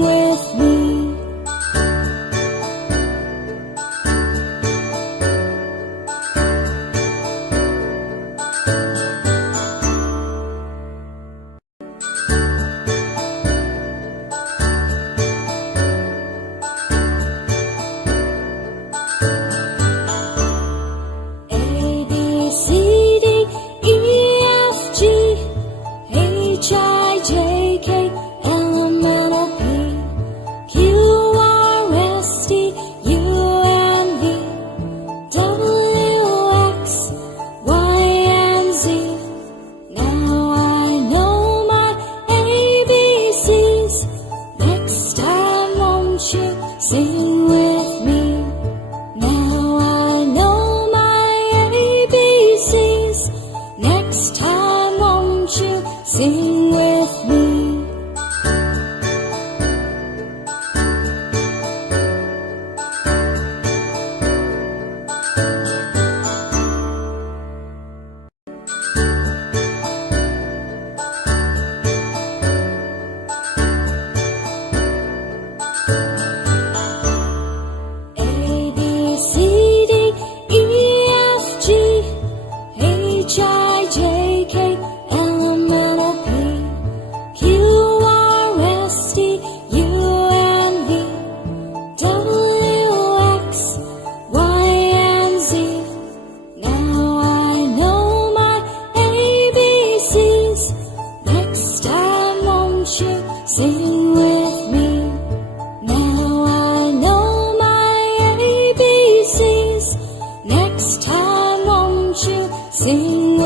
with me. Sing with me. Now I know my ABCs. Next time, won't you sing with me? Sing with me. Now I know my ABCs. Next time, won't you sing